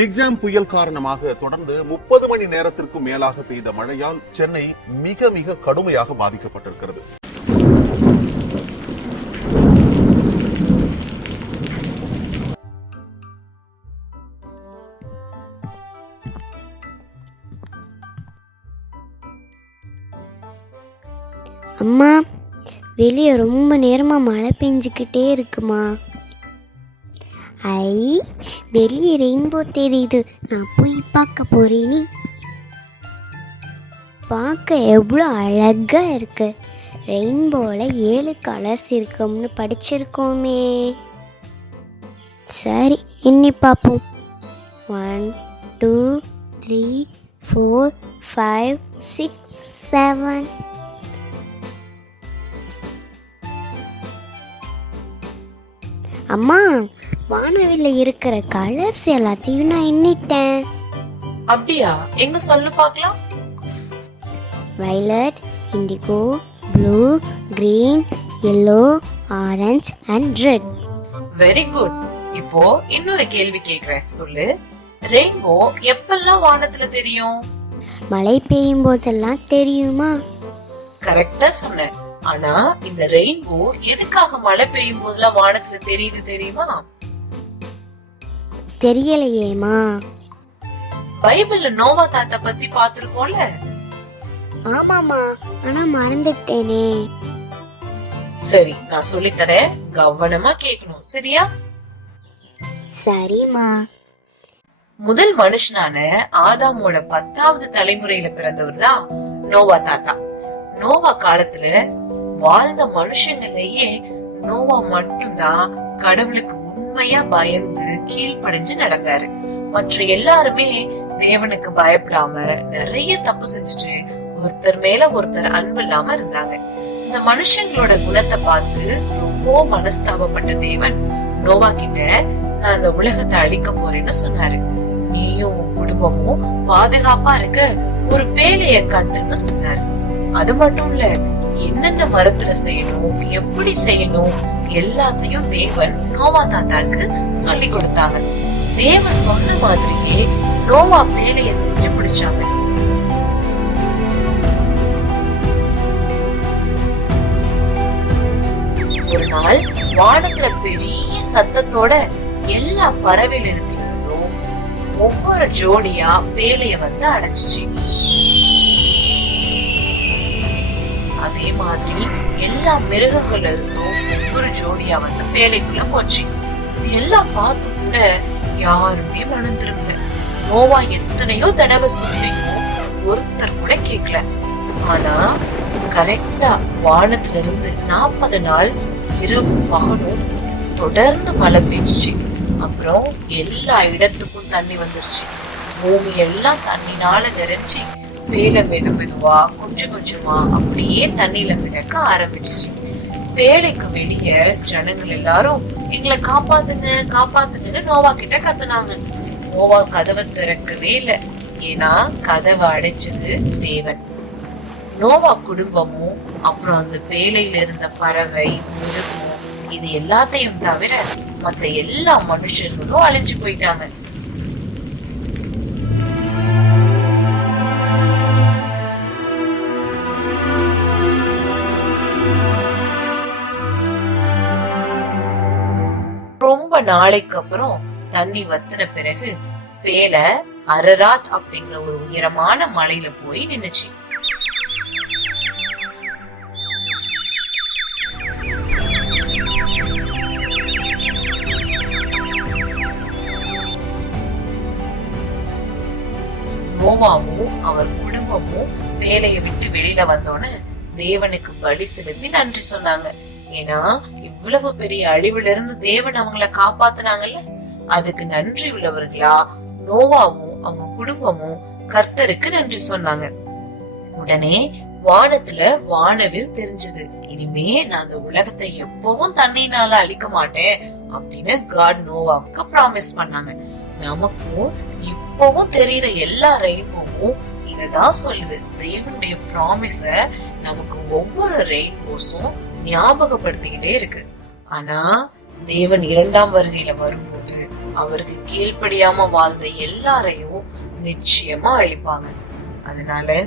Big jam புயல் காரணமாக தொடர்ந்து 30 மணி நேரத்திற்கும் மேலாக பெய்த மழையால் சென்னை மிக மிக கடுமையாக பாதிக்கப்பட்டிருக்கிறது. அம்மா, வெளியே ரொம்ப நேரமாக மழை பெஞ்சிக்கிட்டே இருக்குமா. ஐ, வெளியே ரெயின்போ தெரியுது. நான் போய் பார்க்க போறேன். பார்க்க எவ்வளோ அழகா இருக்கு. ரெயின்போவில் 7 கலர்ஸ் இருக்கும்னு படிச்சிருக்கோமே. சரி, எண்ணி பார்ப்போம். 1 2 3 4 5 6 7. அம்மா, வானவில்ல இருக்கிற கலர்ஸ் எல்லாத்தையும் நான் எண்ணிட்டேன். அப்படியா? எங்க சொல்லு பார்க்கலாம். Violet, indigo, blue, green, yellow, orange and red. Very good. இப்போ இன்னொரு கேள்வி கேக்குறேன், சொல்லு. ரெயின்போ எப்பெல்லாம் வானத்துல தெரியும்? மழை பெய்யும் போதெல்லாம் தெரியுமா? கரெக்டா சொன்ன. ஆனா இந்த ரெயின்போ எதுக்காக மழை பெய்யும் போதெல்லாம் வானத்துல தெரியுது தெரியுமா? தெரியலையேமா. பைபிள்ல நோவா தாத்தா பத்தி பாத்துருக்கோம்ல. ஆமாமா, ஆனா மறந்துட்டேனே. சரி, நான் சொல்லித்தரேன், கவனமா கேட்கணும், சரியா? சரிமா. முதல் மனுஷனான ஆதாமோட 10வது தலைமுறையில பிறந்தவர் தான் நோவா தாத்தா. நோவா காலத்துல வாழ்ந்த மனுஷங்களையே நோவா மட்டும்தான் கடவுளுக்கு உண்மையா பயந்து கீழ்ப்படிஞ்சு நடந்தாரு. மற்ற எல்லாருமே தேவனுக்கு பயப்படாம நிறைய தப்பு செஞ்சுட்டு ஒருத்தர் மேல ஒருத்தர் அன்பு இல்லாம இருந்தாங்க. இந்த மனுஷங்களோட குணத்தை பார்த்து ரொம்ப மனஸ்தாபப்பட்ட தேவன் நோவா கிட்ட, நான் இந்த உலகத்தை அழிக்க போறேன்னு சொன்னாரு. நீயும் உன் குடும்பமும் பாதுகாப்பா இருக்க ஒரு பேழைய கட்டுன்னு சொன்னாரு. அது மட்டும் இல்ல, என்னென்ன மரத்துல செய்யணும், எப்படி செய்யணும் எல்லாத்தையும் தேவன் நோவா தாத்தாக்கு சொல்லி கொடுத்தாங்க. தேவன் சொன்ன மாதிரியே நோவா பேழைய செஞ்சு பிடிச்சாங்க. ஒரு நாள் வானத்துல பெரிய சத்தத்தோட எல்லா பறவை நிறுத்தினதும் ஒவ்வொரு ஜோடியா பேழைய வந்து அடைச்சிச்சு. அதே மாதிரி எல்லா மிருகங்கள்ல இருந்தும் ஒவ்வொரு ஜோடியா வந்து பேழைக்குள்ள போச்சு. இது எல்லாம் பார்த்து கூட யாருமே மனம் திரும்பல. நோவா எத்தனையோ தடவை சொல்லியும் ஒருத்தர் கூட கேட்கல. ஆனா கரெக்டா வானத்துல இருந்து 40 நாள் இரவும் பகலும் தொடர்ந்து மழை பெய்ஞ்சிச்சு. அப்புறம் எல்லா இடத்துக்கும் தண்ணி வந்துருச்சு. பூமி எல்லாம் தண்ணினால நிறைஞ்சி பேழை மெதுவா கொஞ்சம் கொஞ்சமா அப்படியே தண்ணியில மிதக்க ஆரம்பிச்சிச்சு. பேழைக்கு வெளிய ஜனங்கள் எல்லாரும் எங்களை காப்பாத்துங்க காப்பாத்துங்கன்னு நோவா கிட்ட கத்துனாங்க. நோவா கதவை திறக்கவே இல்லை, ஏன்னா கதவை அடைச்சது தேவன். நோவா குடும்பமும் அப்புறம் அந்த பேழையில இருந்த பறவை, மிருகம் இது எல்லாத்தையும் தவிர மத்த எல்லா மனுஷர்களும் அழிஞ்சு போயிட்டாங்க. ரொம்ப நாளைக்கு அப்புறம் தண்ணி வத்தின பிறகு பேழை அரராத் அப்படிங்கிற ஒரு உயரமான மலையில போய் நின்னுச்சு. நோவாவும் அவர் குடும்பமும் பேழைய விட்டு வெளியில வந்தோன்னு தேவனுக்கு பலி செலுத்தி நன்றி சொன்னாங்க. ஏன்னா இவ்வளவு பெரிய அழிவுல இருந்து தேவன் அவங்கள காப்பாத்துனாங்கல்ல, அதுக்கு நன்றி உள்ளவர்களா நோவாவும் அவங்க குடும்பமும் கர்த்தருக்கு நன்றி சொன்னாங்க. உடனே வானத்துல வானவில் தெரிஞ்சது. இனிமே நான் அந்த உலகத்தை எப்பவும் தண்ணினால அழிக்க மாட்டேன் அப்படின்னு காட் நோவாவுக்கு ப்ராமிஸ் பண்ணாங்க. நமக்கும் இப்பவும் தெரியுற எல்லா ரெயின்போவும் இததான் சொல்லுது. தேவனுடைய ப்ராமிஸ நமக்கு ஒவ்வொரு ரெயின்போஸும் ஞாபகப்படுத்திக்கிட்டே இருக்கு. ஆனா தேவன் 2ஆம் வருகையில வரும்போது அவருக்கு கீழ்ப்படியாம வாழ்ந்த எல்லாரையும் நிச்சயமா அழிப்பாங்க. அதனால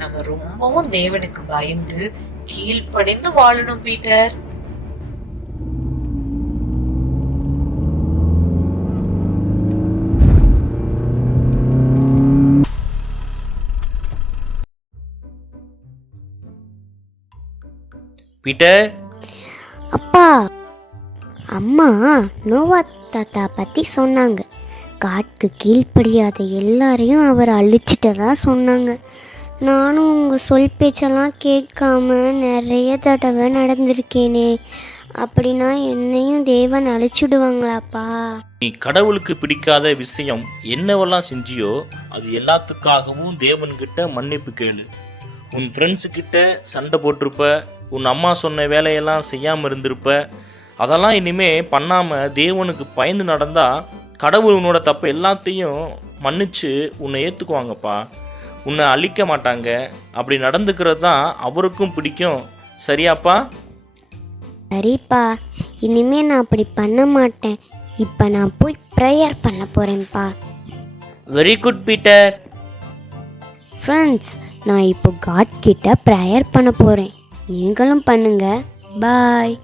நம்ம ரொம்பவும் தேவனுக்கு பயந்து கீழ்ப்படிந்து வாழணும் பீட்டர். பீட்டர், அப்பா, அம்மா நோவா தாத்தா பற்றி சொன்னாங்க. காட்டுக்கு கீழ்ப்படியாத எல்லாரையும் அவர் அழிச்சிட்டதா சொன்னாங்க. நானும் உங்கள் சொல் பேச்செல்லாம் கேட்காம நிறைய தடவை நடந்திருக்கேனே. அப்படின்னா என்னையும் தேவன் அழிச்சிடுவாங்களாப்பா? நீ கடவுளுக்கு பிடிக்காத விஷயம் என்னவெல்லாம் செஞ்சியோ அது எல்லாத்துக்காகவும் தேவன்கிட்ட மன்னிப்பு கேளு. உன் ஃப்ரெண்ட்ஸுக்கிட்ட சண்டை போட்டிருப்ப, உன் அம்மா சொன்ன வேலையெல்லாம் செய்யாமல் இருந்திருப்ப. அதெல்லாம் இனிமே பண்ணாமல் தேவனுக்கு பயந்து நடந்தா கடவுள் உன்னோட தப்பு எல்லாத்தையும் மன்னிச்சு உன்னை ஏற்றுக்குவாங்கப்பா. உன்னை அழிக்க மாட்டாங்க. அப்படி நடந்துக்கிறது தான் அவருக்கும் பிடிக்கும். சரியாப்பா? சரிப்பா, இனிமே நான் அப்படி பண்ண மாட்டேன். இப்போ நான் போய் ப்ரேயர் பண்ண போகிறேன்ப்பா. Very good Peter. ஃப்ரெண்ட்ஸ், நான் இப்போ காட் கிட்ட ப்ரேயர் பண்ண போகிறேன். நீங்களும் பண்ணுங்க. பாய்.